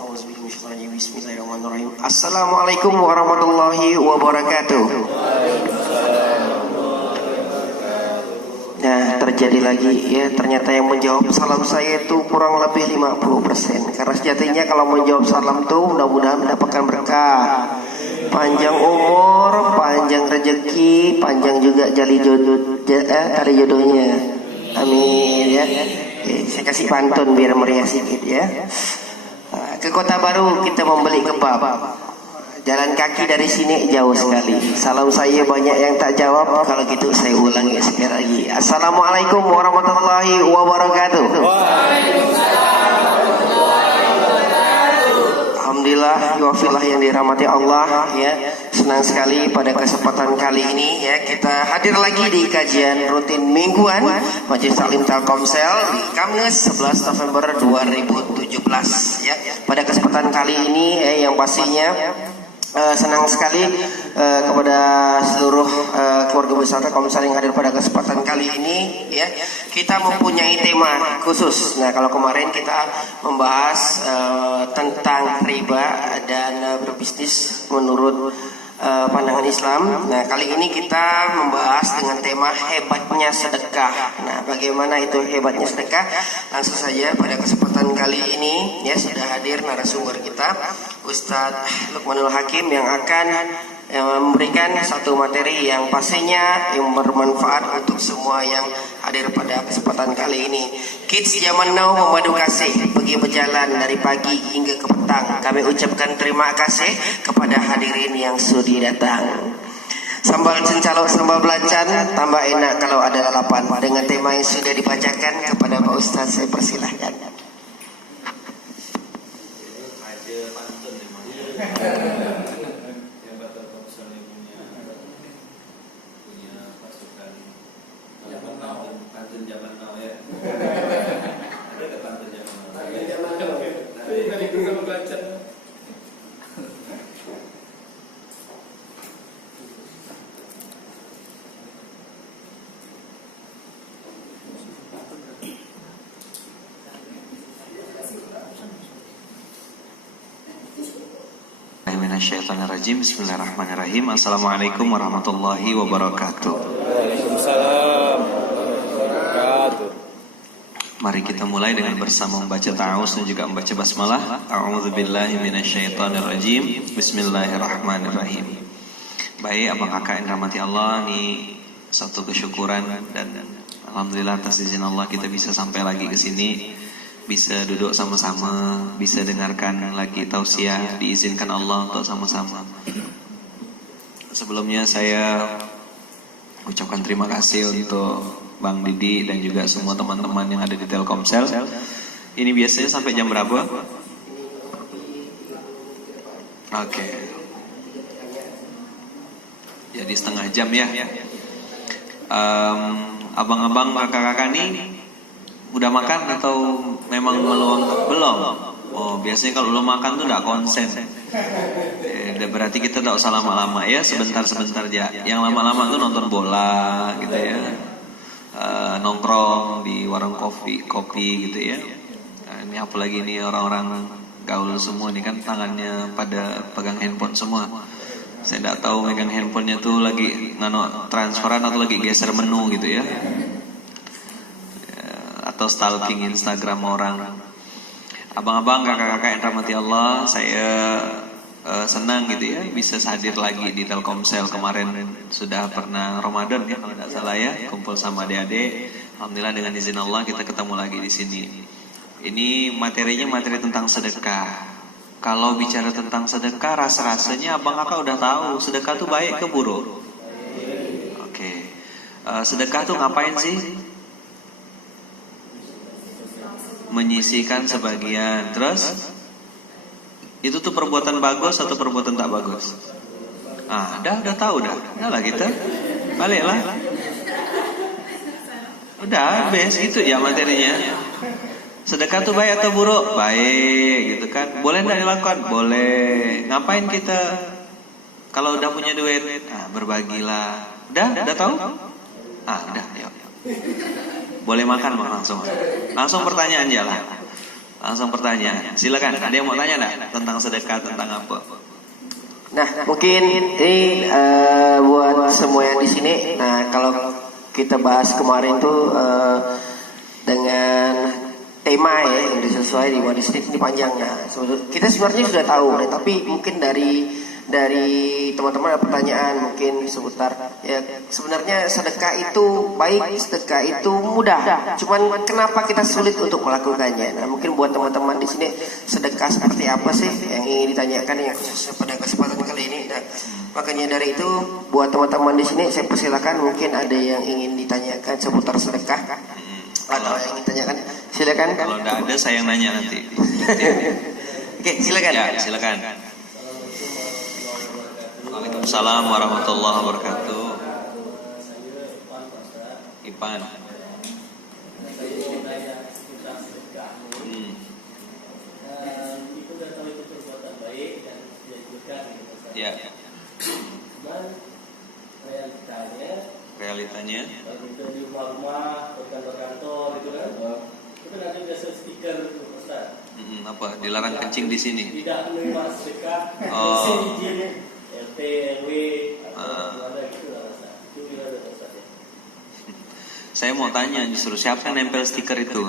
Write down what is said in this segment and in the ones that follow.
Bismillahirrahmanirrahim. Assalamualaikum warahmatullahi wabarakatuh. Nah, terjadi lagi ya, ternyata yang menjawab salam saya itu kurang lebih 50%. Karena sejatinya kalau menjawab salam tuh mudah-mudahan mendapatkan berkah, panjang umur, panjang rezeki, panjang juga tali jodohnya. Amin ya. Saya kasih pantun biar meriah sedikit ya. Ke Kota Baru kita membeli kebab. Jalan kaki dari sini jauh sekali. Salam saya banyak yang tak jawab. Kalau gitu saya ulangi sekali lagi. Assalamualaikum warahmatullahi wabarakatuh. Alhamdulillah, wafillah yang dirahmati Allah ya. Senang sekali pada kesempatan kali ini ya, kita hadir lagi di kajian rutin mingguan Majelis Taklim Telkomsel di Kamnes 11 November 2017 ya. Pada kesempatan kali ini yang pastinya senang sekali kepada seluruh keluarga besar Telkomsel yang hadir pada kesempatan kali ini ya. Kita mempunyai tema khusus. Nah, kalau kemarin kita membahas tentang riba dan berbisnis menurut pandangan Islam. Nah, kali ini kita membahas dengan tema hebatnya sedekah. Nah, bagaimana itu hebatnya sedekah? Langsung saja pada kesempatan kali ini ya, sudah hadir narasumber kita Ustadz Luqmanul Hakim yang akan memberikan satu materi yang pastinya yang bermanfaat untuk semua yang hadir pada kesempatan kali ini. Kids zaman now memadu kasih, pergi berjalan dari pagi hingga ke petang. Kami ucapkan terima kasih kepada hadirin yang sudi datang. Sambal cencalo, sambal belacan, tambah enak kalau ada lalapan. Dengan tema yang sudah dibacakan kepada Pak Ustadz, saya persilahkan. Syaitanirrajim. Bismillahirrahmanirrahim. Assalamualaikum warahmatullahi wabarakatuh. Waalaikumsalam wabarakatuh. Mari kita mulai dengan bersama membaca ta'awuz dan juga membaca basmalah. A'udzubillahi minasyaitonirrajim. Bismillahirrahmanirrahim. Baik, abang kakak yang dirahmati Allah, ini satu kesyukuran dan alhamdulillah atas izin Allah kita bisa sampai lagi ke sini. Bisa duduk sama-sama, bisa dengarkan lagi tausiah, diizinkan Allah untuk sama-sama. Sebelumnya saya ucapkan terima kasih untuk Bang Didi dan juga semua teman-teman yang ada di Telkomsel. Ini biasanya sampai jam berapa? Oke. Jadi setengah jam ya. Abang-abang, kakak-kakak nih udah makan atau memang belum? Oh, biasanya kalau belum makan tuh gak konsen. Berarti kita tak usah lama-lama ya, sebentar-sebentar aja. Yang lama-lama tuh nonton bola gitu ya, nongkrong di warung kopi gitu ya. Ini apalagi nih orang-orang gaul semua nih kan, tangannya pada pegang handphone semua. Saya tidak tahu megang handphonenya tuh lagi transferan atau lagi geser menu gitu ya, atau stalking Instagram orang. Abang-abang, kakak-kakak yang rahmati Allah, saya senang gitu ya bisa hadir lagi di Telkomsel. Kemarin sudah pernah Ramadan ya kalau tidak salah ya, kumpul sama adik-adik. Alhamdulillah dengan izin Allah kita ketemu lagi di sini. Ini materinya materi tentang sedekah. Kalau bicara tentang sedekah, rasa-rasanya abang kakak udah tahu sedekah tuh baik ke buruk? Oke. Sedekah tuh ngapain sih? Menyisihkan sebagian. Terus itu tuh perbuatan bagus atau perbuatan tak bagus? Udah tahu dah. Lah kita baliklah. Udah habis gitu ya materinya. Sedekah tuh baik atau buruk? Baik gitu kan. Boleh enggak dilakukan? Boleh. Ngapain kita kalau udah punya duit? Berbagilah. Udah tahu? Udah, yuk. Boleh makan langsung. Langsung pertanyaan jalan. Langsung pertanyaan. Silakan. Ada yang mau tanya enggak tentang sedekah, tentang apa? Nah, mungkin ini buat semua yang di sini. Nah, kalau kita bahas kemarin tuh dengan tema ya yang disesuai di Wadistik ini panjang. Nah, kita sebenarnya sudah tahu, tapi mungkin dari teman-teman ada pertanyaan mungkin seputar ya sebenarnya sedekah itu baik, sedekah itu mudah. Cuman kenapa kita sulit untuk melakukannya? Nah, mungkin buat teman-teman di sini sedekah seperti apa sih yang ingin ditanyakan yang khususnya pada kesempatan kali ini. Nah, makanya dari itu buat teman-teman di sini saya persilakan mungkin ada yang ingin ditanyakan seputar sedekah atau yang ingin ditanyakan silakan. Kalau enggak ada saya yang nanya nanti. Oke, silakan. Ya, silakan. Waalaikumsalam warahmatullahi wabarakatuh. Ipan. Ya. Realitanya. Itu di rumah-rumah, kantor-kantor gitu kan. Itu kan ada biasa stiker Ustaz. Apa? Dilarang kencing di sini. Tidak menerima sedekah. Oh. RT, RW, atau ada gitu lah Ustaz. Itu gimana Ustaz ya? Saya mau tanya justru siapa yang nempel stiker itu?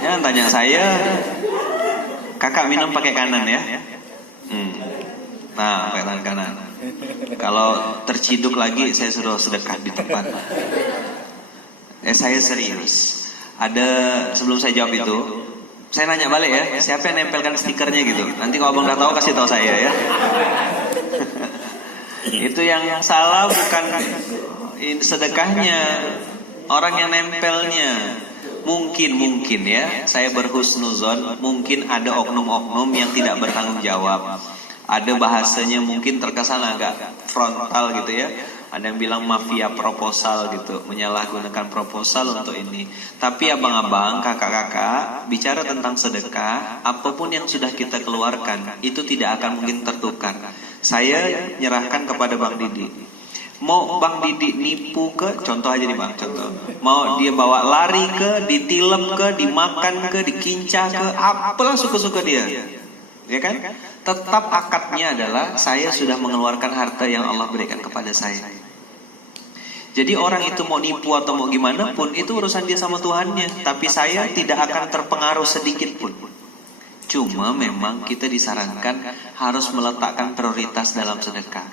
Jangan tanya saya. Kakak minum pakai kanan ya. Nah, pakai tangan kanan. Kalau terciduk lagi saya suruh sedekah di tempat. Saya serius. Ada sebelum saya jawab itu, saya nanya balik ya, siapa yang nempelkan stikernya gitu. Nanti kalau abang udah tahu kasih tahu saya ya. Itu yang salah bukan sedekahnya, orang yang nempelnya. Mungkin ya, saya berhusnuzon, mungkin ada oknum-oknum yang tidak bertanggung jawab. Ada bahasanya mungkin terkesan agak frontal gitu ya. Ada yang bilang mafia proposal gitu, menyalahgunakan proposal untuk ini. Tapi abang-abang, kakak-kakak, bicara tentang sedekah, apapun yang sudah kita keluarkan, itu tidak akan mungkin tertukar. Saya nyerahkan kepada Bang Didi. Mau Bang Didi nipu ke, contoh aja nih Bang, contoh. Mau dia bawa lari ke, ditilep ke, dimakan ke, dikincah ke, apalah suka-suka dia. Ya kan? Tetap akadnya adalah saya sudah mengeluarkan harta yang Allah berikan kepada saya. Jadi orang itu mau nipu atau mau gimana pun itu urusan dia sama Tuhannya. Tapi saya tidak akan terpengaruh sedikit pun. Cuma memang kita disarankan harus meletakkan prioritas dalam sedekah.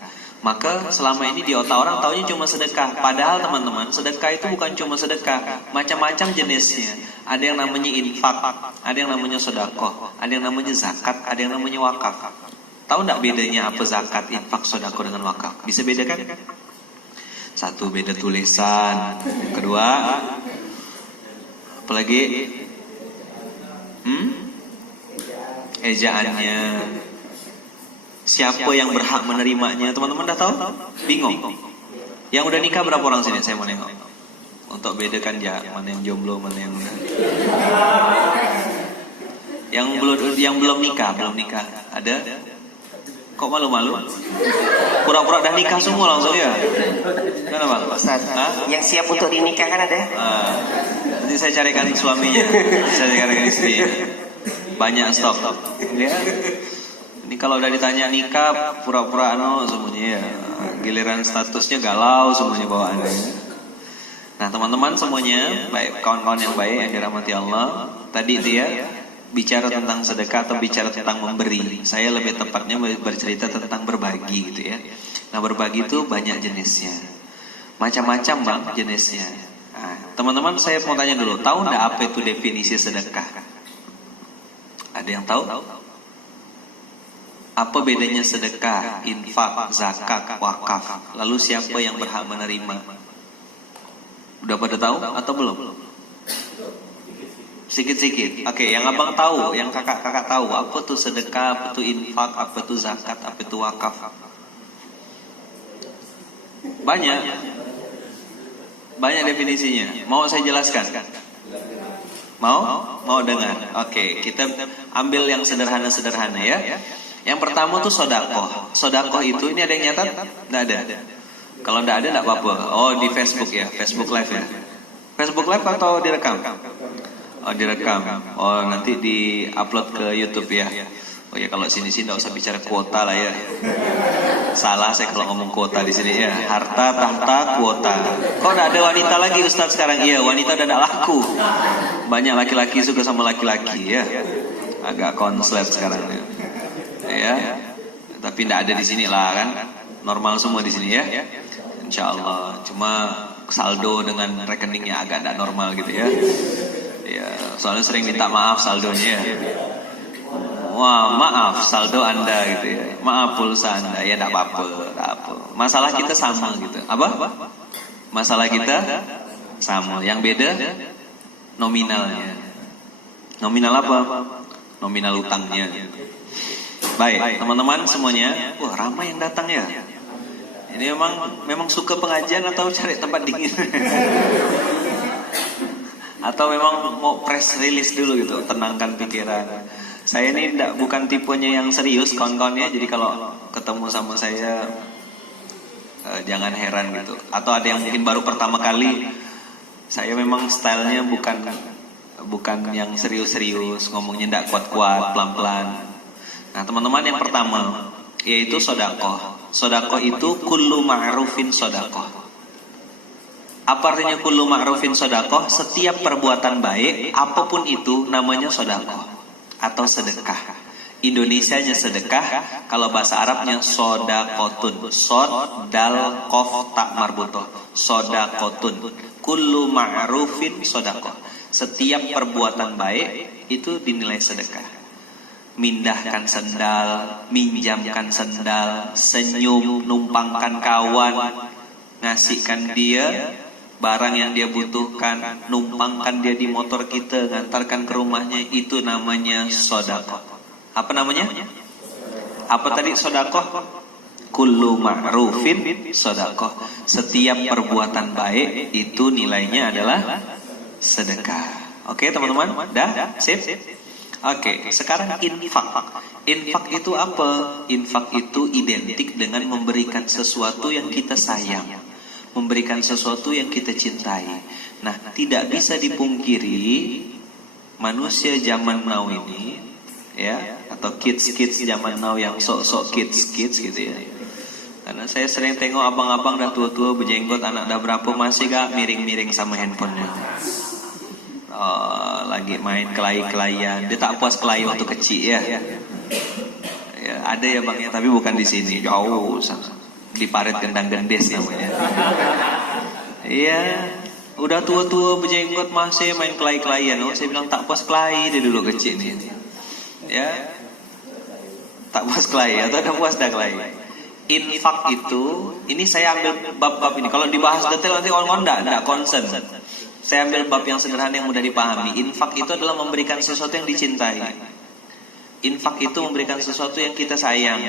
Maka selama ini di otak orang taunya cuma sedekah. Padahal teman-teman, sedekah itu bukan cuma sedekah, macam-macam jenisnya. Ada yang namanya infak, ada yang namanya sedekah, ada yang namanya zakat, ada yang namanya wakaf. Tahu enggak bedanya apa zakat, infak, sedekah dengan wakaf? Bisa bedakan? Satu, beda tulisan. Kedua, apalagi? Ejaannya. Siapa yang berhak menerimanya? Teman-teman dah tahu? Bingung? Yang udah nikah berapa orang sini? Saya mau nengok. Untuk bedakan ya, mana yang jomblo, mana yang belum nikah, Ada? Kok malu-malu? Pura-pura dah nikah semua langsung ya? Mana Bang? Yang siap untuk dinikahkan ada? Nanti saya carikan suaminya, saya carikan istrinya. Banyak stok. Ya. Ini kalau udah ditanya nikah, pura-pura semuanya ya. Giliran statusnya galau semuanya bawaannya. Nah teman-teman semuanya, baik kawan-kawan yang baik yang dirahmati Allah. Tadi dia bicara tentang sedekah atau bicara tentang memberi. Saya lebih tepatnya bercerita tentang berbagi gitu ya. Nah berbagi itu banyak jenisnya. Macam-macam Bang jenisnya. Nah, teman-teman saya mau tanya dulu, tahu enggak apa itu definisi sedekah? Ada yang tahu? Apa bedanya sedekah, infak, zakat, wakaf? Lalu siapa yang berhak menerima? Udah pada tahu atau belum? Sikit-sikit. Oke, yang abang tahu, yang kakak-kakak tahu, apa tuh sedekah, apa tuh infak, apa tuh zakat, apa tuh wakaf? Banyak definisinya. Mau saya jelaskan? Mau dengar? Oke, kita ambil yang sederhana-sederhana ya. Yang pertama tuh sodakoh. Sodakoh itu, ini ada yang nyatat? Nggak ada. Kalau nggak ada nggak apa-apa. Oh di Facebook ya, Facebook Live ya. Facebook Live atau direkam? Oh, direkam. Oh, nanti di-upload ke YouTube ya. Oh ya, kalau sini sih enggak usah bicara kuota lah ya. Salah saya kalau ngomong kuota di sini ya. Harta, tahta, kuota. Kok enggak ada wanita lagi Ustaz sekarang? Iya, wanita udah enggak laku. Banyak laki-laki suka sama laki-laki ya. Agak konslet sekarang ya. Ya. Tapi enggak ada di sini lah kan. Normal semua di sini ya. Insya Allah. Cuma saldo dengan rekeningnya agak enggak normal gitu ya. Ya, soalnya sering minta maaf saldonya ya. Wah, maaf saldo Anda gitu ya. Maaf pulsa Anda. Ya enggak apa-apa. Masalah kita sama gitu. Apa? Masalah kita sama. Yang beda nominalnya. Nominal apa? Nominal utangnya. Baik, teman-teman semuanya. Wah, ramai yang datang ya. Ini memang suka pengajian atau cari tempat dingin? Atau memang mau press release dulu gitu, tenangkan pikiran. Saya ini bukan tipenya yang serius kawan-kawannya, jadi kalau ketemu sama saya jangan heran gitu. Atau ada yang mungkin baru pertama kali, saya memang stylenya bukan yang serius-serius, ngomongnya tidak kuat-kuat, pelan-pelan. Nah teman-teman, yang pertama yaitu sodakoh. Sodakoh itu kullu ma'rufin sodakoh. Apa artinya kullu ma'rufin sodakoh? Setiap perbuatan baik, apapun itu namanya sodakoh atau sedekah. Indonesianya sedekah, kalau bahasa Arabnya sodakotun. Sod dal kof tak marbutoh. Sodakotun. Kullu ma'rufin sodakoh. Setiap perbuatan baik itu dinilai sedekah. Mindahkan sendal, minjamkan sendal, senyum, numpangkan kawan, ngasihkan dia barang yang dia butuhkan, numpangkan dia di motor kita, ngantarkan ke rumahnya, itu namanya sodakoh. Apa namanya? Apa tadi sodakoh? Kullu ma'rufin sodakoh. Setiap perbuatan baik itu nilainya adalah sedekah. Oke teman-teman, dah? Sip? Oke, sekarang infak. Infak itu apa? Infak itu identik dengan memberikan sesuatu yang kita sayang, memberikan sesuatu yang kita cintai. Nah, tidak bisa dipungkiri manusia zaman now ini, ya, atau kids zaman now yang sok-sok kids gitu ya. Karena saya sering tengok abang-abang dah tua-tua berjenggot, anak dah berapa masih gak miring-miring sama handphonenya. Lagi main kelai-kelaian. Dia tak puas kelai waktu kecil ya. Ya, ada ya bang ya, tapi bukan di sini, jauh di Parit Gendang Gendes namanya. Iya, udah tua-tua berjenggot masih main kelai-kelaian. Saya bilang tak puas kelai dia dulu kecil nih. Ya, tak puas kelai atau tak puas dah kelai. Infak itu, ini saya ambil bab-bab ini. Kalau dibahas detail nanti orang enggak concern. Saya ambil bab yang sederhana yang mudah dipahami. Infak itu adalah memberikan sesuatu yang dicintai. Infak itu memberikan sesuatu yang kita sayang.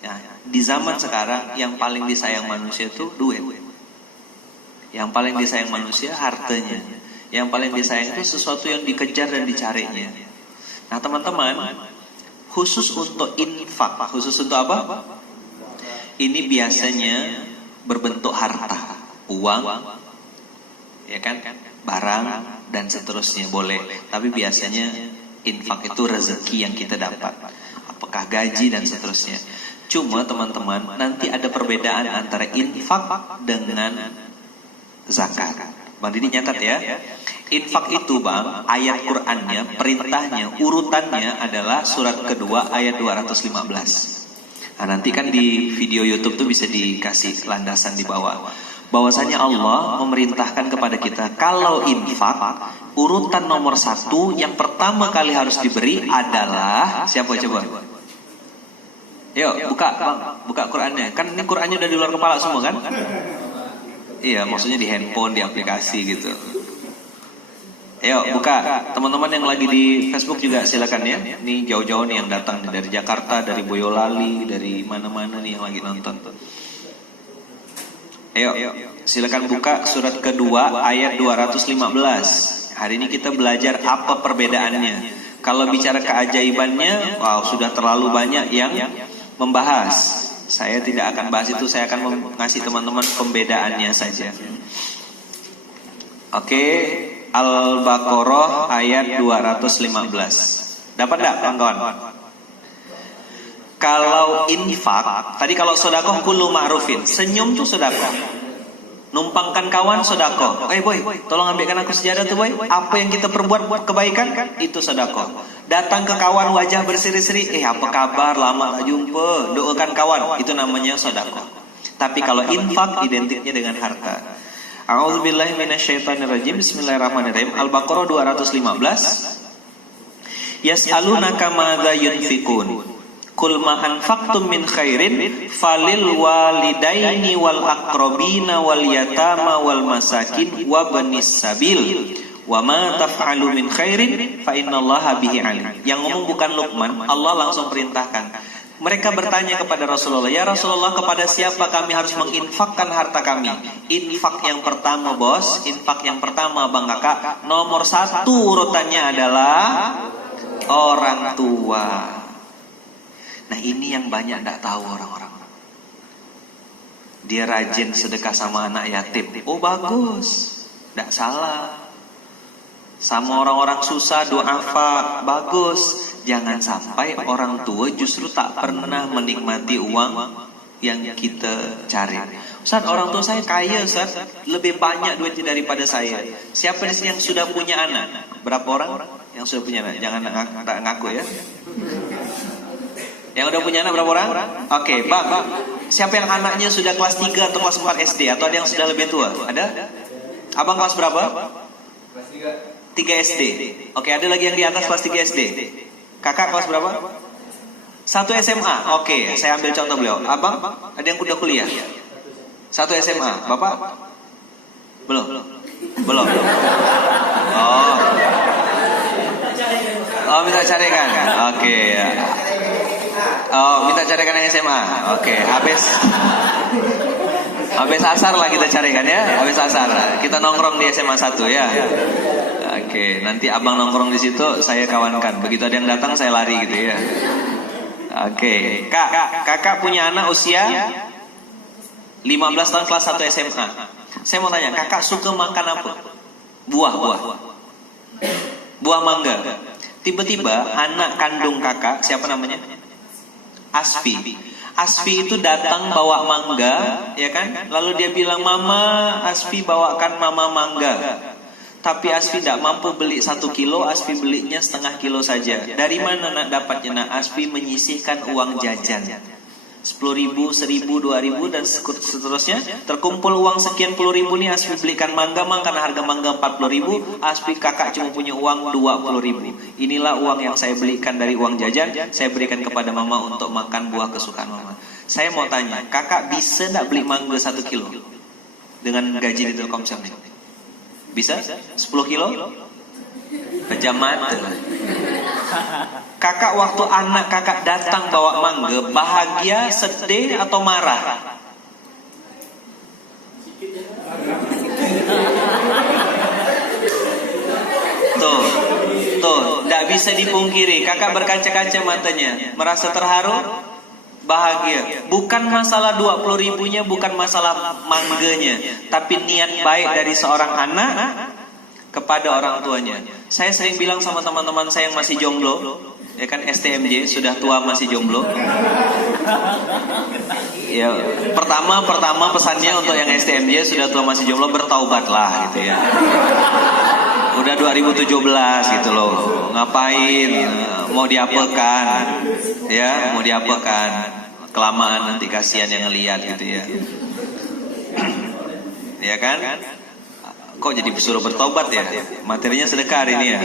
Ya, di zaman sekarang yang paling disayang manusia itu duit. Yang paling disayang manusia hartanya. Yang paling disayang itu sesuatu yang dikejar dan dicarinya. Nah teman-teman, khusus untuk infak, khusus untuk apa? Ini biasanya berbentuk harta, uang, ya kan, barang dan seterusnya boleh. Tapi biasanya infak itu rezeki yang kita dapat, apakah gaji dan seterusnya. Cuma teman-teman, nanti ada perbedaan antara infak dengan zakat. Bang Didi nyatat ya. Infak itu bang, ayat Qur'annya, perintahnya, urutannya adalah surat kedua ayat 215. Nah, nanti kan di video YouTube tuh bisa dikasih landasan di bawah. Bahwasanya Allah memerintahkan kepada kita, kalau infak, urutan nomor 1 yang pertama kali harus diberi adalah siapa coba? Yuk buka Qurannya. Kan ini Qurannya udah di luar kepala semua kan? Iya, maksudnya di handphone, di aplikasi gitu. Ayo buka. Teman-teman yang lagi di Facebook juga silakan ya. Ini jauh-jauh nih yang datang dari Jakarta, dari Boyolali, dari mana-mana nih yang lagi nonton. Ayo silakan buka surat kedua ayat 215. Hari ini kita belajar apa perbedaannya. Kalau bicara keajaibannya, wow, sudah terlalu banyak yang membahas. Saya tidak akan bahas itu, saya akan ngasih teman-teman pembedaannya saja. Oke, Al-Baqarah ayat 215. Dapat enggak kawan-kawan? Kalau infak, tadi kalau sedekah kullu ma'rufin, senyum tuh sedekah. Numpangkan kawan sedekah. Boy, tolong ambilkan aku sejadah tuh boy. Apa yang kita perbuat buat kebaikan itu sedekah. Datang ke kawan wajah berseri-seri, apa kabar, lama tak jumpa, doakan kawan, itu namanya sedekah. Tapi kalau infak identiknya dengan harta. A'udzubillahi minasyaitonirrajim. Bismillahirrahmanirrahim. Al-Baqarah 215. Yas'alunaka madza yunfikun. Kul ma anfaqtum min khairin falil walidaini wal aqrabina wal yatama wal masakin wa banis sabil wa ma taf'alu min khairin fa innallaha bihi alim. Yang ngomong bukan Luqman, Allah langsung perintahkan. Mereka bertanya kepada Rasulullah, ya Rasulullah, kepada siapa kami harus menginfakkan harta kami? Infak yang pertama bos, infak yang pertama bang kakak, nomor 1 urutannya adalah orang tua. Nah ini yang banyak tidak tahu orang-orang. Dia rajin sedekah sama anak yatim. Oh bagus, tidak salah. Sama orang-orang susah du'afa, bagus. Jangan sampai orang tua justru tak pernah menikmati uang yang kita cari. Ustaz, orang tua saya kaya Ustaz, lebih banyak duitnya daripada saya. Siapa di sini yang sudah punya anak? Berapa orang yang sudah punya anak? Jangan ngaku ya. Yang udah punya anak berapa orang? Oke, bang. Siapa yang anaknya sudah kelas 3 atau kelas 4 SD? Atau ada yang sudah lebih tua? Ada? Abang kelas berapa? Kelas 3 SD. Oke, ada lagi yang di atas kelas 3 SD. Kakak kelas berapa? 1 SMA. Oke, saya ambil contoh beliau. Abang, ada yang udah kuliah? 1 SMA. Bapak? Belum. Oh, minta carikan. Oke, ya. Oh, minta carikan yang SMA. Oke, habis asar lah kita carikan ya. Habis asar kita nongkrong di SMA 1 ya. Oke, nanti abang nongkrong di situ, saya kawankan. Begitu ada yang datang saya lari gitu ya. Oke, kakak punya anak usia 15 tahun kelas 1 SMA. Saya mau tanya, kakak suka makan apa? Buah mangga. Tiba-tiba anak kandung kakak, siapa namanya? Asfi itu datang bawa mangga, ya kan? Lalu dia bilang, "Mama, Asfi bawakan mama mangga." Tapi Asfi tidak mampu beli 1 kilo, Asfi belinya setengah kilo saja. Dari mana nak dapatnya? Nak Asfi menyisihkan uang jajan 10.000, 1.000, 2.000 dan seterusnya. Terkumpul uang sekian puluh ribu nih, Asfi belikan mangga karena harga mangga 40.000. Asfi kakak cuma punya uang 20.000. Inilah uang yang saya belikan dari uang jajan, saya berikan kepada mama untuk makan buah kesukaan mama. Saya mau tanya, kakak bisa tidak beli mangga 1 kilo dengan gaji di Telkomsel ini? Bisa? 10 kilo? Pejam mata. Kakak waktu anak kakak datang bawa mangga, bahagia, sedih atau marah? Tuh, tidak bisa dipungkiri. Kakak berkaca-kaca matanya, merasa terharu, bahagia. Bukan masalah 20.000-nya, bukan masalah mangganya, tapi niat baik dari seorang anak kepada orang tuanya. Saya sering bilang sama teman-teman saya yang masih jomblo, ya kan, STMJ, sudah tua masih jomblo. Ya, pertama pesannya untuk yang STMJ sudah tua masih jomblo, bertaubatlah gitu ya. Udah 2017 gitu loh. Ngapain? Mau diapakan? Ya, mau diapakan? Kelamaan nanti kasihan yang ngelihat gitu ya. Ya kan? Kok jadi disuruh bertobat ya? Materinya sedekah hari ini ya.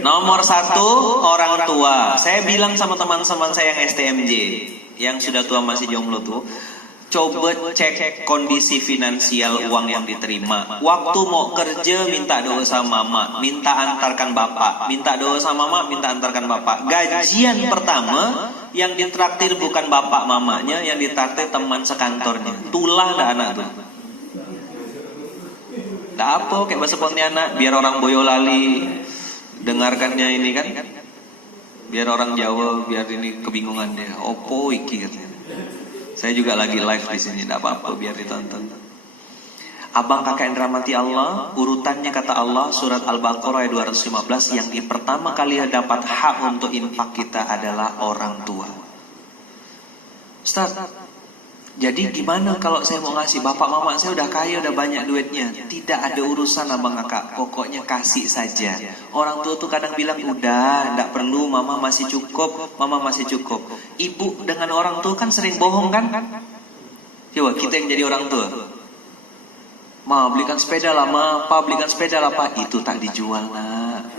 Nomor 1, orang tua. Saya bilang sama teman-teman saya yang STMJ, yang sudah tua masih jomblo tuh, coba cek kondisi finansial uang yang diterima. Waktu mau kerja minta doa sama mama, minta antarkan bapak, minta doa sama mama, minta antarkan bapak. Gajian pertama yang ditraktir bukan bapak mamanya, yang ditraktir teman sekantornya. Tulah dah anak tuh. Dah apa kayak bahasa Pontianak, biar orang Boyolali dengarkannya ini kan, biar orang Jawa biar ini kebingungan dia. Opo iki katanya. Saya juga lagi live di sini, tidak apa-apa biar ditonton. Abang kakak yang dirahmati Allah, urutannya kata Allah surat Al-Baqarah ayat 215, yang di pertama kali dapat hak untuk infak kita adalah orang tua. Ustaz, jadi gimana kalau saya mau ngasih, bapak mama saya udah kaya, udah banyak duitnya? Tidak ada urusan abang kakak, pokoknya kasih saja. Orang tua tuh kadang bilang, udah, enggak perlu, mama masih cukup, mama masih cukup. Ibu dengan orang tua kan sering bohong kan? Coba kita yang jadi orang tua, ma belikan sepeda lah, ma, pa belikan sepeda lah, pa. Itu tak dijual, nak.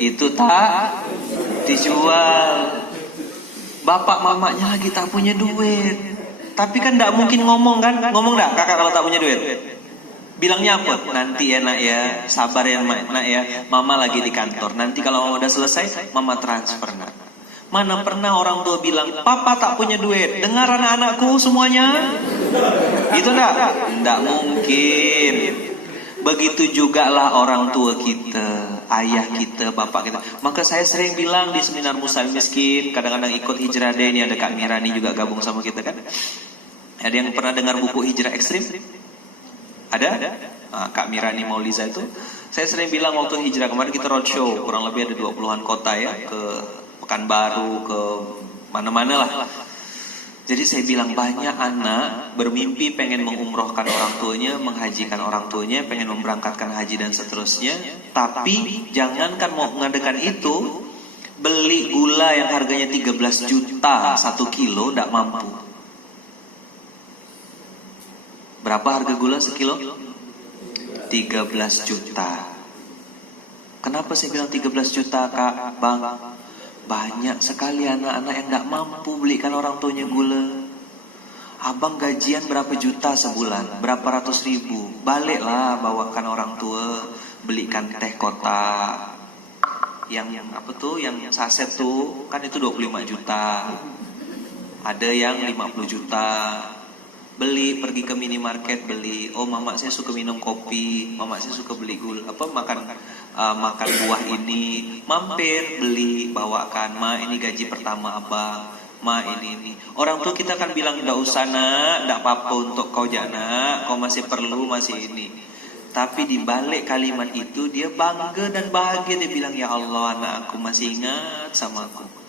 Itu tak dijual. Bapak mamanya lagi tak punya duit, tapi kan tidak mungkin ngomong kan? Ngomong enggak kakak kalau tak punya duit? Bilangnya apa? Nanti ya nak ya, sabar ya nak ya, mama lagi di kantor. Nanti kalau mama udah selesai, mama transfer nak. Mana pernah orang tua bilang, papa tak punya duit, dengar anak-anakku semuanya? Itu enggak? Enggak mungkin. Begitu juga lah orang tua kita, ayah kita, bapak kita. Maka saya sering bilang di seminar Muslim Miskin, kadang-kadang ikut hijrah deh, ini ada Kak Mirani juga gabung sama kita kan. Ada yang pernah dengar buku Hijrah Ekstrim? Ada? Nah, Kak Mirani Mauliza itu, saya sering bilang waktu hijrah kemarin kita roadshow, kurang lebih ada 20-an kota ya, ke Pekanbaru, ke mana-mana lah. Jadi saya bilang banyak anak bermimpi pengen mengumrohkan orang tuanya, menghajikan orang tuanya, pengen memberangkatkan haji dan seterusnya. Tapi jangankan mau mengadakan itu, beli gula yang harganya 13 juta 1 kilo tidak mampu. Berapa harga gula sekilo? 13 juta. Kenapa saya bilang 13 juta kak, bang? Banyak sekali anak-anak yang tidak mampu belikan orang tuanya gula. Abang gajian berapa juta sebulan, berapa ratus ribu, baliklah bawakan orang tua, belikan teh kotak, yang apa tuh, yang saset tuh, kan itu 25 juta, ada yang 50 juta. Beli, pergi ke minimarket beli. Oh mama saya suka minum kopi, mama saya suka beli gula, apa makan buah ini, mampir beli, bawakan, ma ini gaji pertama abang, ma ini. Orang tua kita kan bilang enggak usah nak, enggak apa-apa untuk kau jana, kau masih perlu, masih ini. Tapi di balik kalimat itu dia bangga dan bahagia, dia bilang ya Allah anak aku masih ingat sama aku.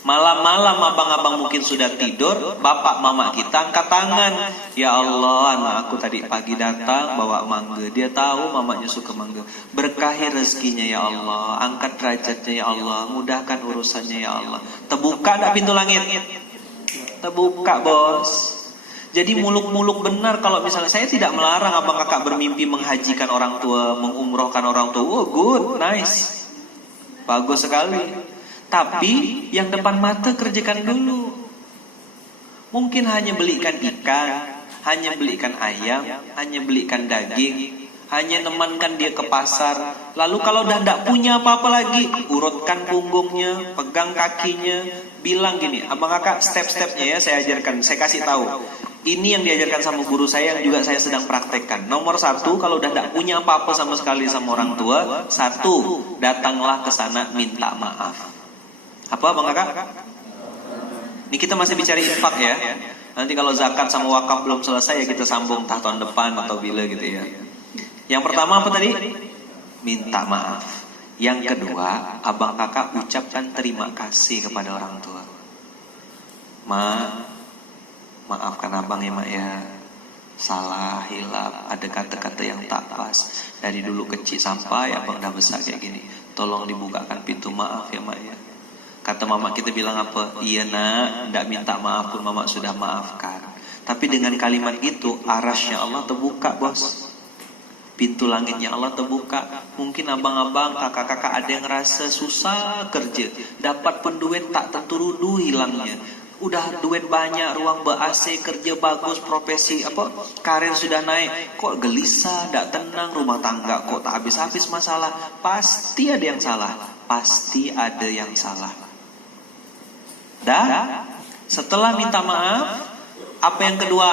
Malam-malam abang-abang mungkin sudah tidur, bapak mama kita angkat tangan, ya Allah anak aku tadi pagi datang bawa mangga, dia tahu mamanya suka mangga, berkahi rezekinya ya Allah, angkat derajatnya ya Allah, mudahkan urusannya ya Allah. Terbuka tak pintu langit? Terbuka bos. Jadi muluk-muluk benar kalau misalnya saya tidak melarang abang kakak bermimpi menghajikan orang tua, mengumrohkan orang tua. Oh good, nice, bagus sekali. Tapi yang depan mata kerjakan dulu. Mungkin hanya belikan ikan, hanya belikan ayam, hanya belikan daging, hanya nemankan dia ke pasar. Lalu kalau dah tidak punya apa-apa lagi, urutkan punggungnya, pegang kakinya, bilang gini, abang kakak step-stepnya ya saya ajarkan, saya kasih tahu. Ini yang diajarkan sama guru saya yang juga saya sedang praktekkan. Nomor 1, kalau dah tidak punya apa-apa sama sekali sama orang tua, 1, datanglah ke sana minta maaf. Apa bang kakak? Ini kita masih bicara infak ya. Nanti kalau zakat sama wakaf belum selesai ya kita sambung tahun depan atau bila gitu ya. Yang pertama apa tadi? Minta maaf. Yang kedua, abang kakak ucapkan terima kasih kepada orang tua. Maafkan abang ya mak ya. Salah, hilaf, ada kata-kata yang tak pas. Dari dulu kecil sampai abang dah besar kayak gini. Tolong dibukakan pintu maaf ya mak ya. Kata mama kita bilang apa? Iya nak, tidak minta maaf pun mama sudah maafkan. Tapi dengan kalimat itu arasnya Allah terbuka bos. Pintu langitnya Allah terbuka. Mungkin abang-abang, kakak-kakak ada yang rasa susah kerja, dapat penduit tak tentu hilangnya. Udah duit banyak, ruang ber-AC, kerja bagus, profesi apa, karir sudah naik, kok gelisah, tidak tenang, rumah tangga kok tak habis-habis masalah. Pasti ada yang salah. Pasti ada yang salah. Dah, setelah minta maaf, apa yang kedua?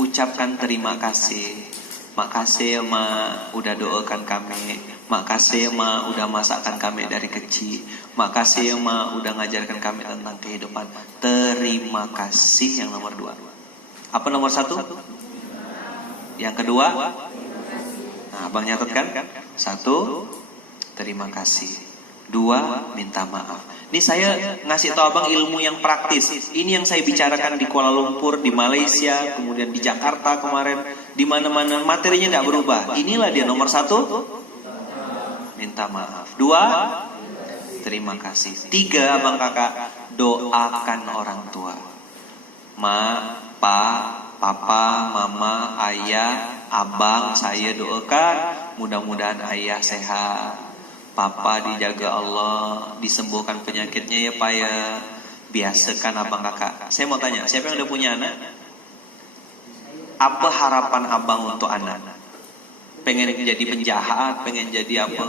Ucapkan terima kasih. Makasih ya Ma udah doakan kami. Makasih ya Ma udah masakkan kami dari kecil. Makasih ya Ma udah ngajarkan kami tentang kehidupan. Terima kasih yang nomor 2. Apa nomor 1? Yang kedua? Nah, abang nyatet kan? 1, terima kasih. 2, minta maaf. Ini saya ngasih tahu abang ilmu yang praktis. Ini yang saya bicarakan di Kuala Lumpur, di Malaysia, kemudian di Jakarta kemarin, di mana-mana materinya nggak berubah. Inilah dia nomor 1, minta maaf. 2, terima kasih. 3, abang kakak, doakan orang tua. Ma, pa, papa, mama, ayah, abang, saya doakan mudah-mudahan ayah sehat. Papa dijaga Allah, disembuhkan penyakitnya ya Pak ya. Biasakan abang kakak. Saya mau tanya, siapa yang udah punya anak? Apa harapan abang untuk anak? Pengen jadi penjahat, pengen jadi apa?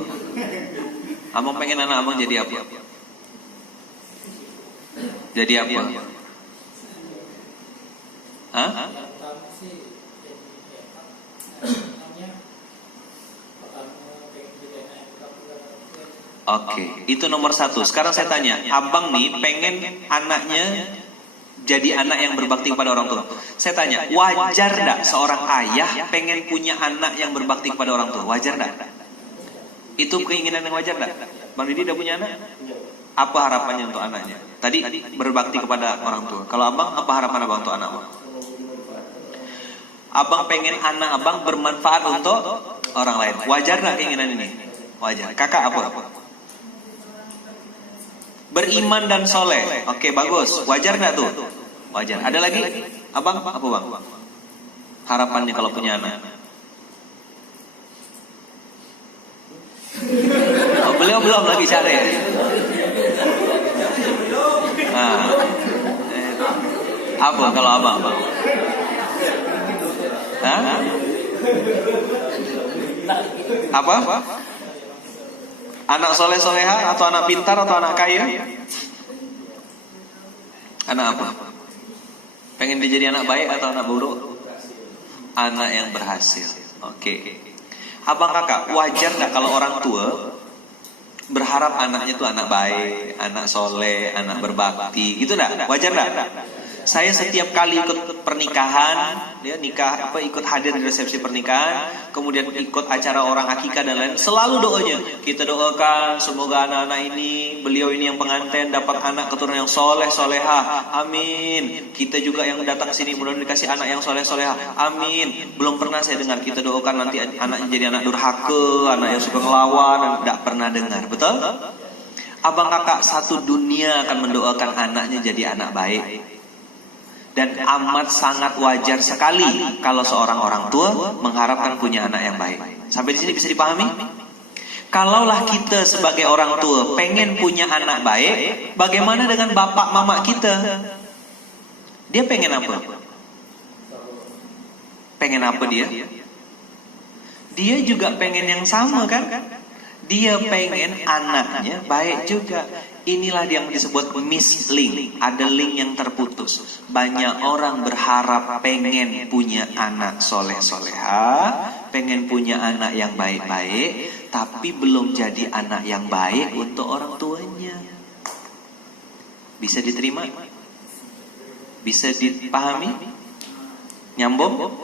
Abang pengen anak abang jadi apa? Jadi apa? Hah? Oke, itu nomor 1. Sekarang saya tanya, abang nih pengen anaknya jadi anak yang berbakti kepada orang tua. Saya tanya, wajar gak seorang ayah pengen punya anak yang berbakti kepada orang tua? Wajar gak? Itu keinginan yang wajar gak? Bang Didi udah punya anak? Apa harapannya untuk anaknya? Tadi berbakti kepada orang tua. Kalau abang, apa harapan abang untuk anak abang? Abang pengen anak abang bermanfaat untuk orang lain. Wajar gak keinginan ini? Wajar. Kakak apa? Beriman dan soleh. Oke, bagus. Wajar gak tuh? Wajar. Ada lagi? Abang, apa bang? Harapannya kalau punya anak? Oh, beliau belum lagi cari. Nah, apa kalau abang? Hah? Apa? Anak soleh soleha atau anak pintar atau anak kaya? Anak apa? Pengen dia jadi anak baik atau anak buruk? Anak yang berhasil. Oke. Abang kakak, wajar nggak kalau orang tua berharap anaknya tuh anak baik, anak soleh, anak berbakti, gitu nggak? Wajar nggak? Saya setiap kali ikut pernikahan, dia nikah ikut hadir di resepsi pernikahan, kemudian ikut acara orang akikah dan lain, selalu doanya kita doakan semoga anak-anak ini, beliau ini yang pengantin dapat anak keturunan yang soleh soleha, amin. Kita juga yang datang sini mudah-mudahan dikasih anak yang soleh soleha, amin. Belum pernah saya dengar kita doakan nanti anaknya jadi anak durhaka, anak yang suka ngelawan, tidak pernah dengar, betul? Abang kakak satu dunia akan mendoakan anaknya jadi anak baik. Dan amat sangat wajar sekali kalau seorang orang tua mengharapkan punya anak yang baik. Sampai di sini bisa dipahami? Kalaulah kita sebagai orang tua pengen punya anak baik, bagaimana dengan bapak mama kita? Dia pengen apa? Pengen apa dia? Dia juga pengen yang sama kan? Dia pengen anaknya baik juga. Inilah yang disebut mislink. Ada link yang terputus. Banyak orang berharap pengen punya anak soleh-soleha, pengen punya anak yang baik-baik, tapi belum jadi anak yang baik untuk orang tuanya. Bisa diterima? Bisa dipahami? Nyambung?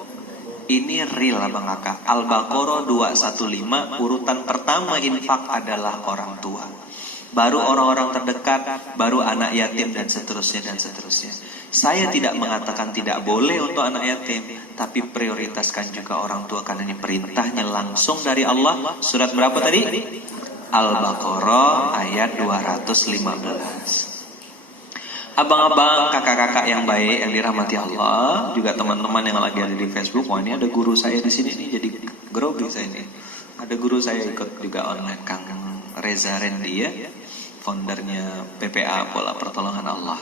Ini real abang kakak. Al-Baqarah 215, urutan pertama infak adalah orang tua, baru orang-orang terdekat, baru anak yatim dan seterusnya dan seterusnya. Saya tidak mengatakan tidak boleh untuk anak yatim, tapi prioritaskan juga orang tua karena ini perintahnya langsung dari Allah. Surat berapa tadi? Al-Baqarah ayat 215. Abang-abang, kakak-kakak yang baik yang dirahmati Allah, juga teman-teman yang lagi ada di Facebook. Wah, ini ada guru saya di sini nih, jadi grogi saya ini. Ada guru saya ikut juga online, Kang Reza Rendi ya, foundernya PPA Pola Pertolongan Allah.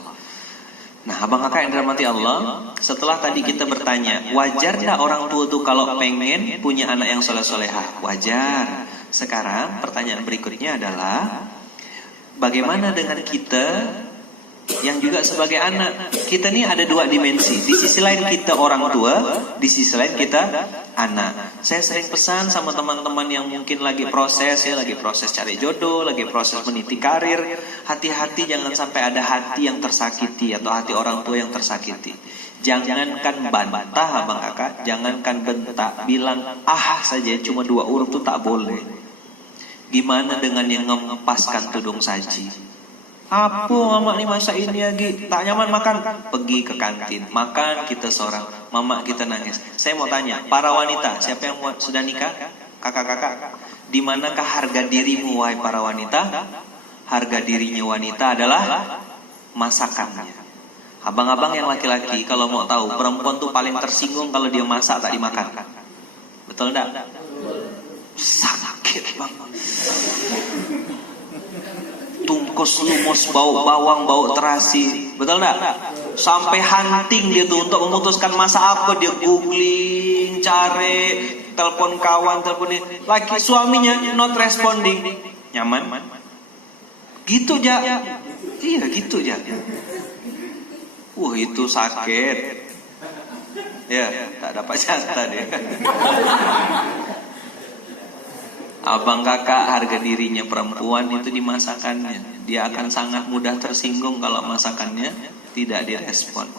Nah, abang kakak yang dirahmati Allah, setelah tadi kita bertanya, wajar nggak orang tua tuh kalau pengen punya anak yang soleh-solehah? Wajar. Sekarang pertanyaan berikutnya adalah, bagaimana dengan kita yang juga sebagai anak. Kita nih ada dua dimensi. Di sisi lain kita orang tua, di sisi lain kita anak. Saya sering pesan sama teman-teman yang mungkin lagi proses cari jodoh, lagi proses meniti karir. Hati-hati jangan sampai ada hati yang tersakiti atau hati orang tua yang tersakiti. Jangankan bantah abang kakak, jangankan bentak, bilang saja cuma 2 huruf itu tak boleh. Gimana dengan yang ngempaskan tudung saji? Apa mama nih masa ini lagi tak nyaman makan? Pergi ke kantin, makan kita seorang, mama kita nangis. Saya mau tanya, para wanita, siapa yang sudah nikah? Kakak-kakak, di manakah harga dirimu wahai para wanita? Harga dirinya wanita adalah masakannya. Abang-abang yang laki-laki kalau mau tahu, perempuan tuh paling tersinggung kalau dia masak tak dimakan. Betul enggak? Sakit bang. Tungkus lumus, bau bawang, bau terasi. Betul enggak? Sampai hunting dia tuh untuk memutuskan masak apa. Dia googling, cari, telepon kawan, telepon ini. Laki suaminya not responding. Nyaman? Gitu aja. Iya gitu aja. Itu sakit. Ya, tak dapat jatah dia. Abang kakak, harga dirinya perempuan itu di masakannya. Dia akan sangat mudah tersinggung kalau masakannya tidak direspon.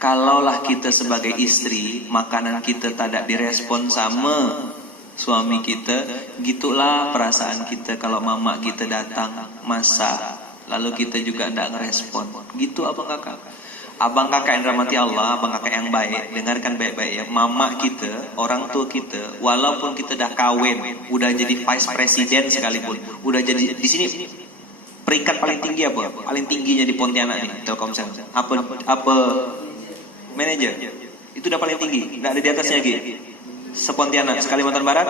Kalaulah kita sebagai istri, makanan kita tidak direspon sama suami kita, gitulah perasaan kita kalau mama kita datang masak, lalu kita juga tidak ngerespon. Gitu abang kakak. Abang kakak yang dirahmati Allah, abang kakak yang baik, dengarkan baik-baik ya. Mama kita, orang tua kita, walaupun kita dah kawin, udah jadi vice president sekalipun, udah jadi di sini peringkat paling tinggi apa? Paling tingginya di Pontianak nih, Telkomsel. Apa manajer? Itu udah paling tinggi, nggak ada di atasnya lagi. Sepontianak, Kalimantan Barat.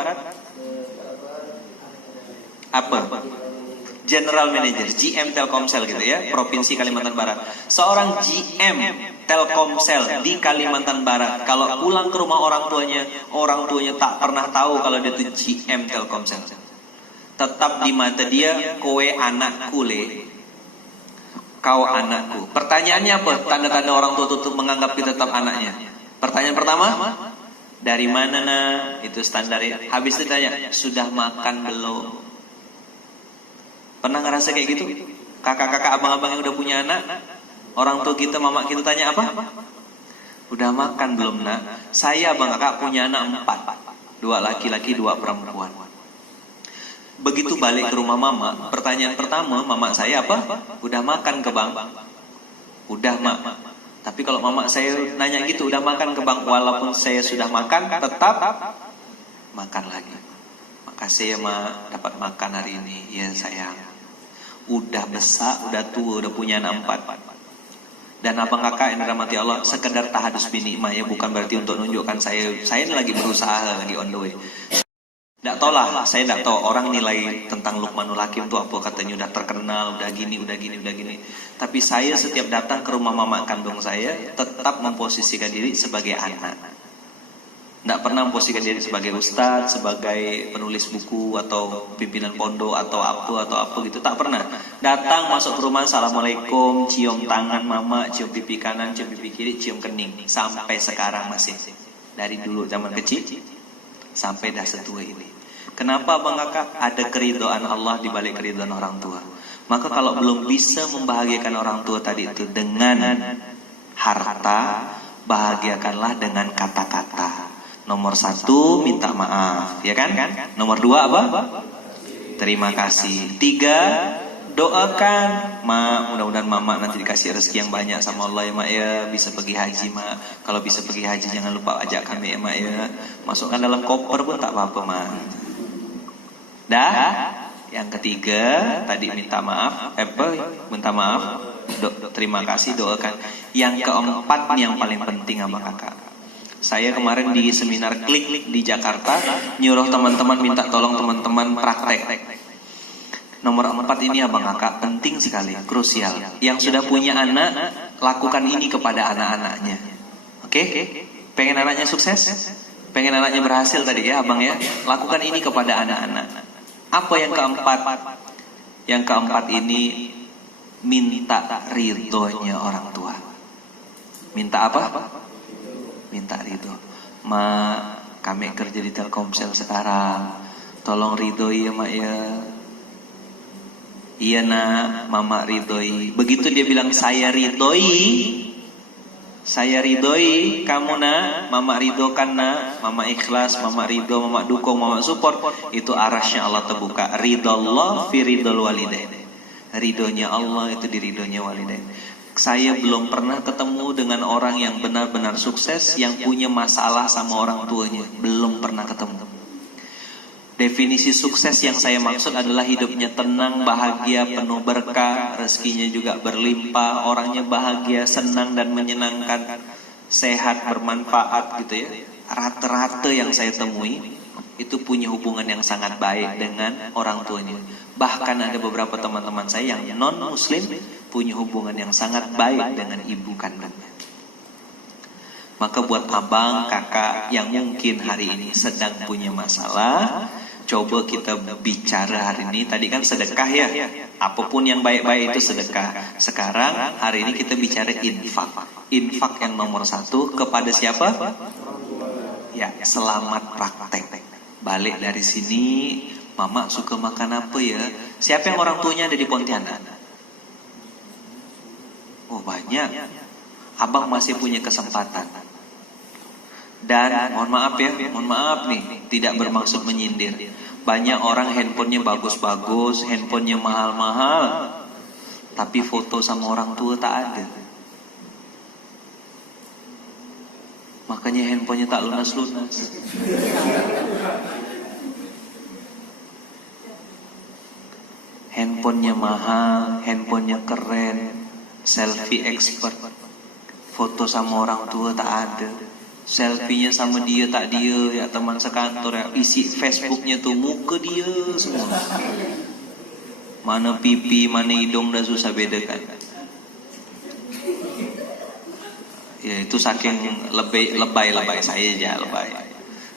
Apa? General Manager, GM Telkomsel gitu ya, Provinsi Kalimantan Barat. Seorang GM Telkomsel di Kalimantan Barat, kalau pulang ke rumah orang tuanya tak pernah tahu kalau dia itu GM Telkomsel. Tetap di mata dia, kowe anakku le, kau anakku. Pertanyaannya apa? Tanda-tanda orang tua tutup menganggap kita tetap anaknya. Pertanyaan pertama, dari mana nak? Itu standarnya. Habis itu tanya, sudah makan belum? Pernah ngerasa kayak gitu? Kakak-kakak, abang-abang yang udah punya anak, orang tua kita, mama kita tanya apa? Udah makan belum nak? Saya abang kakak punya anak 4, 2 laki-laki 2 perempuan. Begitu balik ke rumah mama, pertanyaan pertama mama saya apa? Udah makan ke bang? Udah mak. Tapi kalau mama saya nanya gitu, udah makan ke bang? Walaupun saya sudah makan, tetap makan lagi. Makasih ya mak, dapat makan hari ini. Ya sayang. Udah besar, udah tua, udah punya anak 4. Dan abang kakak yang dirahmati Allah, sekedar tahadus binikmah ya, bukan berarti untuk menunjukkan saya ini lagi berusaha, lagi on the way. Nggak tahu lah, saya nggak tahu orang nilai tentang Luqmanul Hakim itu apa, katanya udah terkenal, udah gini. Tapi saya setiap datang ke rumah mama kandung saya, tetap memposisikan diri sebagai anak. Nggak pernah memposisikan diri sebagai ustadz, sebagai penulis buku atau pimpinan pondok atau apa gitu, tak pernah. Datang masuk ke rumah, assalamualaikum, cium tangan mama, cium pipi kanan, cium pipi kiri, cium kening, sampai sekarang masih. Dari dulu zaman kecil sampai dah setua ini. Kenapa bang kakak? Ada keridhaan Allah di balik keridhaan orang tua. Maka kalau belum bisa membahagiakan orang tua tadi itu dengan harta, bahagiakanlah dengan kata-kata. Nomor 1, minta maaf, ya kan? Nomor 2 apa? Terima kasih. 3, doakan. Ma, mudah-mudahan mama nanti dikasih rezeki yang banyak sama Allah ya mak ya, bisa pergi haji mak. Kalau bisa pergi haji jangan lupa ajak kami ya mak ya. Masukkan dalam koper pun tak apa-apa mak. Dah? Yang ketiga tadi minta maaf, terima kasih, doakan. Yang keempat nih yang paling penting abang kakak. Saya kemarin di seminar klik di Jakarta, nyuruh teman-teman minta tolong teman-teman praktek. Nomor 4 ini abang kakak penting sekali, krusial. Yang sudah punya anak, lakukan ini kepada anak-anaknya. Oke? Pengen anaknya sukses? Pengen anaknya berhasil tadi ya abang ya? Lakukan ini kepada anak-anak. Apa yang keempat? Yang keempat ini, minta ridhonya orang tua. Minta apa? Minta ridho. Ma, kami kerja di Telkomsel sekarang, tolong ridhoi ya mak ya. Iya nak, mama ridhoi. Begitu dia bilang saya ridhoi kamu nak, mama ridhokan nak, mama ikhlas, mama ridho, mama dukung, mama support. Itu arasnya Allah terbuka. Ridhollah fi ridhol walidain. Ridhonya Allah itu di ridhonya walidain. Saya belum pernah ketemu dengan orang yang benar-benar sukses yang punya masalah sama orang tuanya. Belum pernah ketemu. Definisi sukses yang saya maksud adalah hidupnya tenang, bahagia, penuh berkah, rezekinya juga berlimpah, orangnya bahagia, senang dan menyenangkan, sehat, bermanfaat gitu ya. Rata-rata yang saya temui itu punya hubungan yang sangat baik dengan orang tuanya. Bahkan ada beberapa teman-teman saya yang non-muslim punya hubungan yang sangat baik dengan ibu kandungnya. Maka buat abang, kakak yang mungkin hari ini sedang punya masalah, coba kita bicara hari ini. Tadi kan sedekah ya, apapun yang baik-baik itu sedekah. Sekarang hari ini kita bicara infak. Infak yang nomor 1 kepada siapa? Ya, selamat praktek. Balik dari sini, mama suka makan apa ya? Siapa yang orang tuanya ada di Pontianak? Oh banyak. Abang masih punya kesempatan. Dan mohon maaf nih, tidak bermaksud menyindir. Banyak orang handphonenya bagus-bagus, handphonenya mahal-mahal, tapi foto sama orang tua tak ada. Makanya handphonenya tak lunas-lunas. Handphonenya mahal, handphonenya keren, selfie expert, foto sama orang tua tak ada. Selfie-nya sama dia tak dia, ya teman sekantor ya. Isi Facebooknya tuh muka dia semua. Mana pipi, mana hidung dah susah bedakan. Ya itu saking lebay saya aja lebay.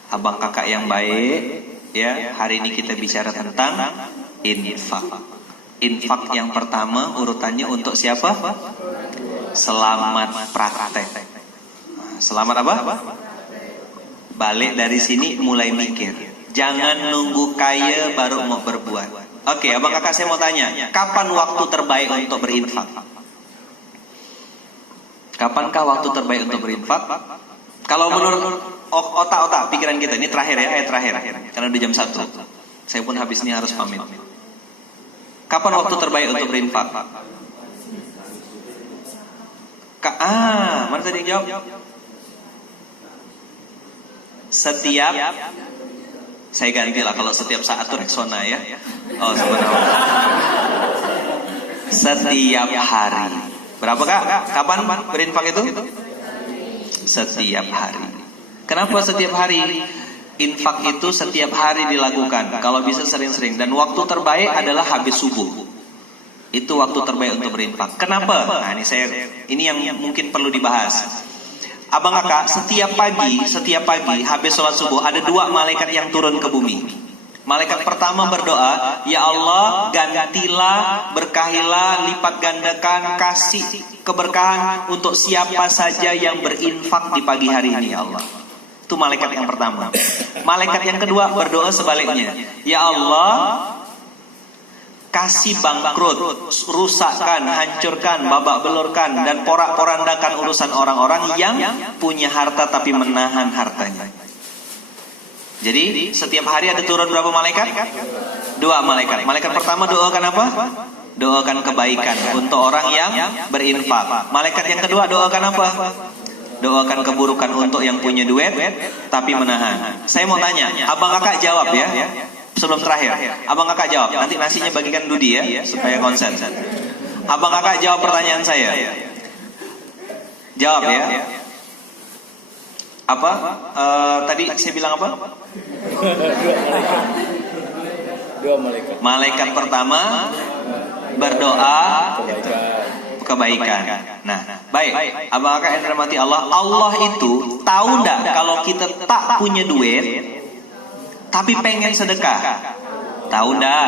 Abang kakak yang baik, ya hari ini kita bicara tentang infak. Infak yang pertama urutannya untuk siapa? Selamat praktek. Selamat apa? Balik dari sini mulai mikir. Jangan nunggu kaya baru mau berbuat. Oke, abang kakak saya mau tanya, kapan waktu terbaik untuk berinfak? Kapankah waktu terbaik untuk berinfak? Kalau menurut otak pikiran kita, ini terakhir ya, ayat terakhir. Karena udah jam 1. Saya pun habis ini harus pamit. Kapan waktu terbaik untuk berinfak? Mana tadi yang jawab? Setiap, saya gantilah kalau setiap saat itu Rexona ya. Oh sebenarnya. Setiap hari. Berapa kak? Kapan berinfak itu? Setiap hari. Kenapa setiap hari? Infak itu setiap hari dilakukan. Kalau bisa sering-sering. Dan waktu terbaik adalah habis subuh. Itu waktu terbaik untuk berinfak. Kenapa? Nah ini yang mungkin perlu dibahas. Abang kakak, setiap pagi habis sholat subuh ada 2 malaikat yang turun ke bumi. Malaikat pertama berdoa, ya Allah gantilah, berkahilah, lipat gandakan, kasih keberkahan untuk siapa saja yang berinfak di pagi hari ini ya Allah. Itu malaikat yang pertama. Malaikat yang kedua berdoa sebaliknya, ya Allah kasih bangkrut, rusakkan, hancurkan, babak belurkan, dan porak-porandakan urusan orang-orang yang punya harta tapi menahan hartanya. Jadi setiap hari ada turun berapa malaikat? 2 malaikat. Malaikat pertama doakan apa? Doakan kebaikan untuk orang yang berinfak. Malaikat yang kedua doakan apa? Doakan keburukan untuk yang punya duit tapi menahan. Saya mau tanya, abang kakak jawab ya. Sebelum terakhir, abang kakak jawab. Nanti nasinya bagikan Dudi ya, supaya konsen. Abang kakak jawab pertanyaan saya. Jawab ya. Apa? Tadi saya bilang apa? 2 malaikat. Malaikat pertama berdoa kebaikan. Nah, baik. Abang kakak yang dirahmati Allah, Allah itu tahu enggak kalau kita tak punya duit tapi pengen sedekah? Tahu enggak?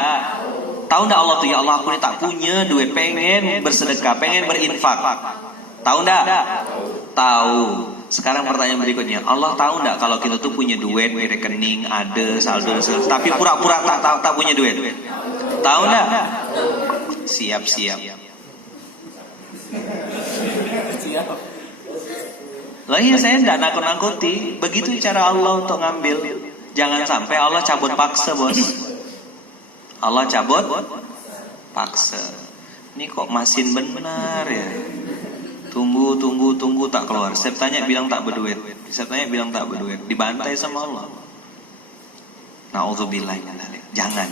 Tahu enggak Allah tuh, ya Allah aku ini tak punya duit, pengen bersedekah, pengen berinfak. Tahu enggak? Tahu. Sekarang pertanyaan berikutnya, Allah tahu enggak kalau kita tuh punya duit di rekening, ada saldo, tapi pura-pura tak punya duit? Tahu enggak? Siap-siap. Lah iya, saya enggak nakut-nakuti. Begitu cara Allah untuk ngambil. Jangan sampai Allah cabut paksa, bos. Allah cabut paksa. Ini kok masin benar ya. Tunggu tak keluar. Saya tanya bilang tak berduit. Saya tanya bilang tak berduit. Dibantai sama Allah. Nauzubillah. Jangan.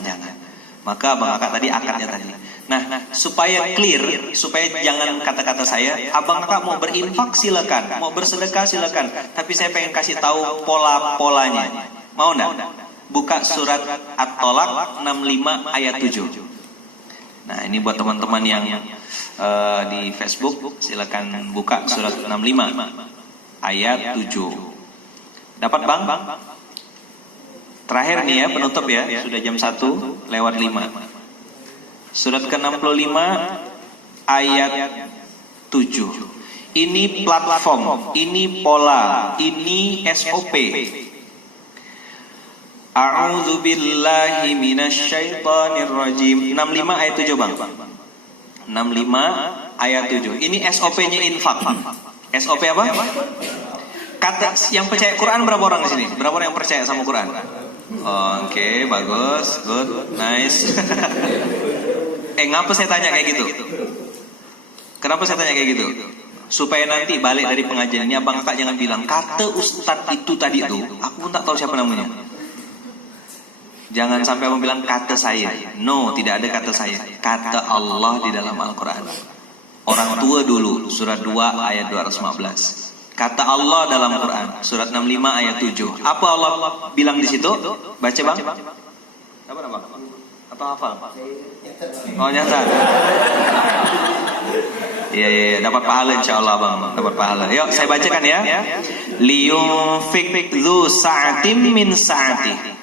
Maka Abang Kakak tadi akadnya tadi. Nah, supaya clear, supaya jangan kata-kata saya, Abang Kakak mau berinfak silakan, mau bersedekah silakan. Tapi saya pengen kasih tahu pola-polanya. Mau enggak? Buka surat At-Tolak 65 ayat 7. Nah, ini buat teman-teman yang di Facebook, silakan buka surat 65 ayat 7. Dapat Bang? Terakhir nih ya, penutup ya, sudah jam 1:05. Surat ke-65 ayat 7. Ini platform, ini pola, ini SOP. A'udzu billahi minasyaitonir rajim. 65 ayat 7 Bang. 65 ayat 7. Ini SOP-nya infak. SOP apa? Kata yang percaya Quran berapa orang di sini? Berapa orang yang percaya sama Quran? Oke, bagus, good, nice. Ngapa saya tanya kayak gitu? Kenapa saya tanya kayak gitu? Supaya nanti balik dari pengajian ini Abang Kakak jangan bilang kata Ustadz itu tadi tuh, aku pun tak tahu siapa namanya. Jangan sampai abang bilang kata saya. No, tidak ada kata saya. Kata Allah di dalam Al-Quran. Orang tua dulu, surat 2 ayat 215. Kata Allah dalam Quran, surat 65 ayat 7. Apa Allah bilang di situ? Baca Bang. Apa nama? Atau hafal? Oh, nyata. Iya, dapat pahala insyaallah Bang, dapat pahala. Yuk, saya bacakan ya. Liyunfik dzu sa'atim min sa'ati.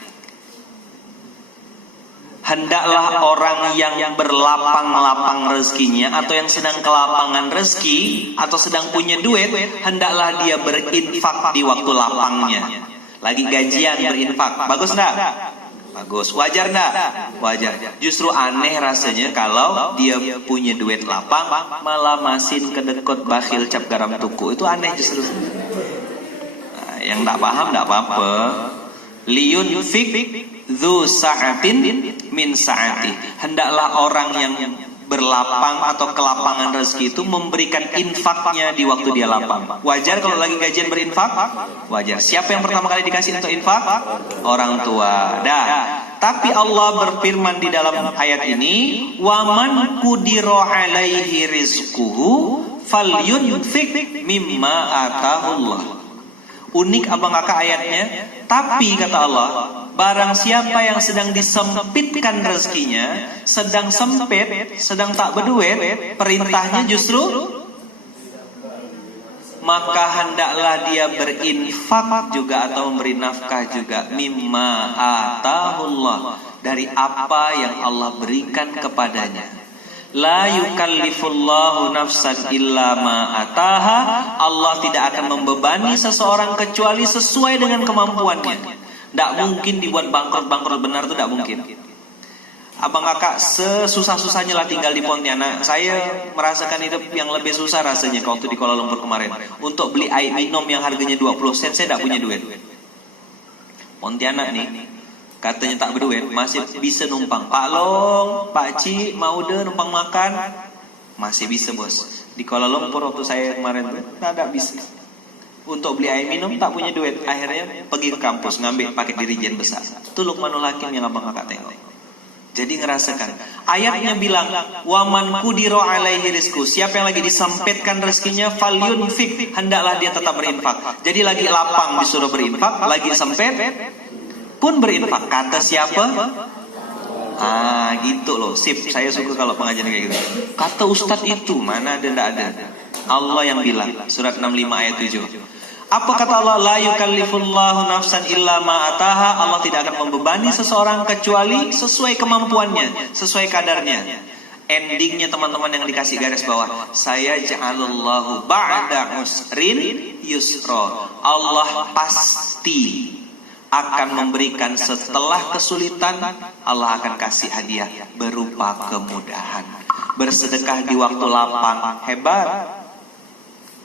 Hendaklah orang yang berlapang-lapang rezekinya atau yang sedang kelapangan rezeki atau sedang punya duit, hendaklah dia berinfak di waktu lapangnya. Lagi gajian berinfak. Bagus enggak? Bagus. Wajar enggak? Wajar. Justru aneh rasanya kalau dia punya duit lapang malah masin kedekut bakhil cap garam tuku. Itu aneh justru. Nah, yang enggak paham enggak apa-apa. Liyunfik dzu sa'atin min sa'ati. Hendaklah orang yang berlapang atau kelapangan rezeki itu memberikan infaknya di waktu dia lapang. Wajar kalau lagi gajian berinfak? Wajar. Siapa yang pertama kali dikasih untuk infak? Orang tua. Tapi Allah berfirman di dalam ayat ini, "Wa man qudira 'alaihi rizquhu falyunfik mimma atahullah." Unik Abang Kakak ayatnya. Tapi kata Allah, barang siapa yang sedang disempitkan rezekinya, sedang sempit, sedang tak berduit, perintahnya justru maka hendaklah dia berinfak juga atau memberi nafkah juga mimma atahullah, dari apa yang Allah berikan kepadanya. La yukallifullahu nafsan illa ma ataha. Allah tidak akan membebani seseorang kecuali sesuai dengan kemampuannya. Tidak mungkin dibuat bangkrut benar, itu tidak mungkin. Abang Kakak sesusah-susahnya lah tinggal di Pontianak. Saya merasakan hidup yang lebih susah rasanya waktu di Kuala Lumpur kemarin. Untuk beli air minum yang harganya 20 sen, saya tidak punya duit. Pontianak nih, katanya tak berduit, masih bisa numpang. Pak Long, Pak Ci, mau deh numpang makan, masih bisa bos. Di Kuala Lumpur waktu saya kemarin tuh, tidak bisa. Untuk beli air minum tak punya duit, akhirnya pergi ke kampus ngambil paket dirijen besar. Itu Luqmanul Hakim yang abang kakak tengok. Jadi ngerasakan. Ayatnya bilang, waman qudira alaihi rizqu. Siapa yang lagi disempitkan rezekinya, falyunfik, hendaklah dia tetap berinfak. Jadi lagi lapang disuruh berinfak, lagi sempit pun berinfak. Kata siapa? Gitu loh. Sip, saya suka kalau pengajian kayak gitu. Kata Ustadz itu, mana ada, enggak ada. Allah yang bilang, surat 65 ayat 7. Apa kata Allah? La yukallifullahu nafsan illa ma ataha. Allah tidak akan membebani seseorang kecuali sesuai kemampuannya, sesuai kadarnya. Endingnya teman-teman yang dikasih garis bawah, saya ja'alallahu ba'da usrin yusra. Allah pasti akan memberikan setelah kesulitan, Allah akan kasih hadiah berupa kemudahan. Bersedekah di waktu lapang, hebat,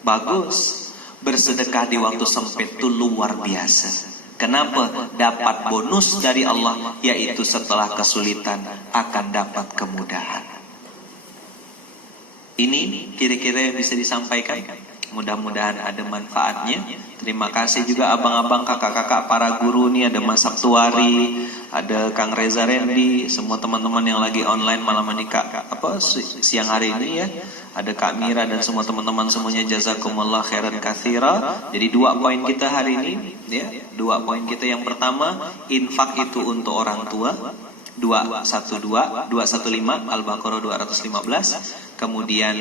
bagus. Bersedekah di waktu sempit itu luar biasa. Kenapa? Dapat bonus dari Allah, yaitu setelah kesulitan akan dapat kemudahan. Ini kira-kira yang bisa disampaikan. Mudah-mudahan ada manfaatnya. Terima kasih juga abang-abang, kakak-kakak, para guru nih. Ada Mas Sabtuari, ada Kang Reza Rendi, semua teman-teman yang lagi online malam ini siang hari ini ya. Ada Kak Mira dan semua teman-teman semuanya, jazakumullah khairan katsira. Jadi 2 poin kita hari ini ya. 2 poin kita, yang pertama, infak itu untuk orang tua. 215 Al-Baqarah 215. Kemudian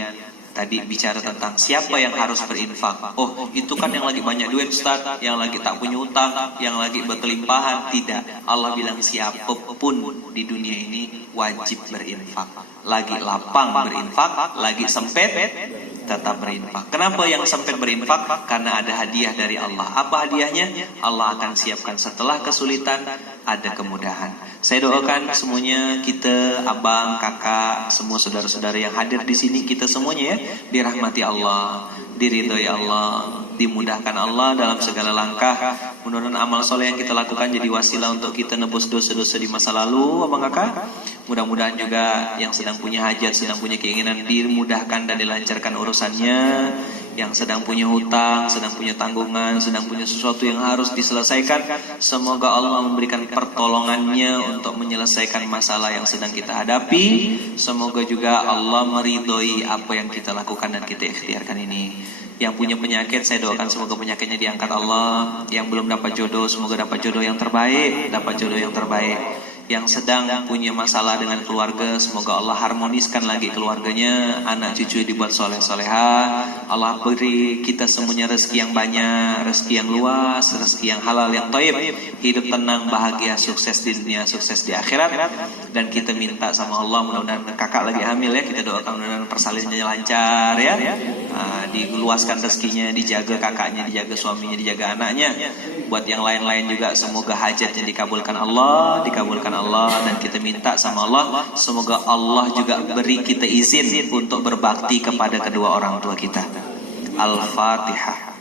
tadi bicara tentang siapa yang harus berinfak. Oh, itu kan yang lagi banyak duit Ustaz, yang lagi tak punya utang, yang lagi berkelimpahan. Tidak, Allah bilang siapapun di dunia ini wajib berinfak. Lagi lapang berinfak, lagi sempit tetap berinfak. Kenapa yang sempit berinfak? Karena ada hadiah dari Allah. Apa hadiahnya? Allah akan siapkan setelah kesulitan ada kemudahan. Saya doakan semuanya, kita, abang, kakak, semua saudara-saudara yang hadir di sini, kita semuanya ya, dirahmati Allah, diridhoi Allah, dimudahkan Allah dalam segala langkah. Mudah-mudahan amal soleh yang kita lakukan jadi wasilah untuk kita nebus dosa-dosa di masa lalu, abang kakak. Mudah-mudahan juga yang sedang punya hajat, sedang punya keinginan, dimudahkan dan dilancarkan urusannya. Yang sedang punya hutang, sedang punya tanggungan, sedang punya sesuatu yang harus diselesaikan, semoga Allah memberikan pertolongannya untuk menyelesaikan masalah yang sedang kita hadapi. Semoga juga Allah meridhoi apa yang kita lakukan dan kita ikhtiarkan ini. Yang punya penyakit, saya doakan semoga penyakitnya diangkat Allah. Yang belum dapat jodoh, semoga dapat jodoh yang terbaik, dapat jodoh yang terbaik. Yang sedang punya masalah dengan keluarga, semoga Allah harmoniskan lagi keluarganya, anak cucu dibuat soleh-soleha. Allah beri kita semuanya rezeki yang banyak, rezeki yang luas, rezeki yang halal, yang thayyib, hidup tenang, bahagia, sukses di dunia, sukses di akhirat. Dan kita minta sama Allah, mudah-mudahan kakak lagi hamil ya, kita doakan mudah-mudahan persalinannya lancar ya, diluaskan rezekinya, dijaga kakaknya, dijaga suaminya, dijaga anaknya. Buat yang lain-lain juga, semoga hajatnya dikabulkan Allah, dan kita minta sama Allah, semoga Allah juga beri kita izin untuk berbakti kepada kedua orang tua kita. Al-Fatihah.